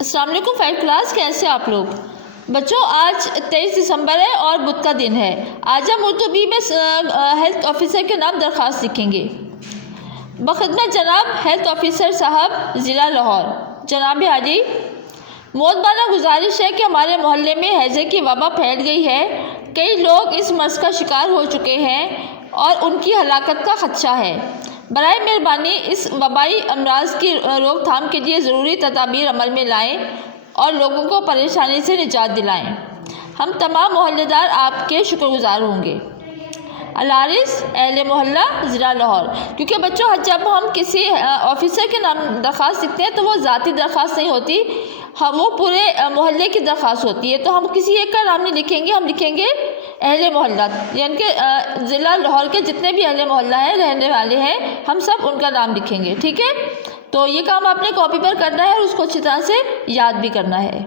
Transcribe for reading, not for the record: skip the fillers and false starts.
السلام علیکم 5 کلاس، کیسے آپ لوگ بچوں؟ آج 23 دسمبر ہے اور بدھ کا دن ہے۔ آج ہم اردو بی میں ہیلتھ آفیسر کے نام درخواست لکھیں گے۔ بخدمت جناب ہیلتھ آفیسر صاحب ضلع لاہور، جناب عالی، مؤدبانہ گزارش ہے کہ ہمارے محلے میں ہیضے کی وبا پھیل گئی ہے۔ کئی لوگ اس مرض کا شکار ہو چکے ہیں اور ان کی ہلاکت کا خدشہ ہے۔ برائے مہربانی اس وبائی امراض کی روک تھام کے لیے ضروری تدابیر عمل میں لائیں اور لوگوں کو پریشانی سے نجات دلائیں۔ ہم تمام محلے دار آپ کے شکر گزار ہوں گے۔ الحارث، اہل محلہ، ضلع لاہور۔ کیونکہ بچوں، جب ہم کسی آفیسر کے نام درخواست لکھتے ہیں تو وہ ذاتی درخواست نہیں ہوتی، وہ پورے محلے کی درخواست ہوتی ہے۔ تو ہم کسی ایک کا نام نہیں لکھیں گے، ہم لکھیں گے اہل محلہ، یعنی کہ ضلع لاہور کے جتنے بھی اہل محلہ ہیں، رہنے والے ہیں، ہم سب ان کا نام لکھیں گے، ٹھیک ہے؟ تو یہ کام آپ نے کاپی پر کرنا ہے اور اس کو اچھی طرح سے یاد بھی کرنا ہے۔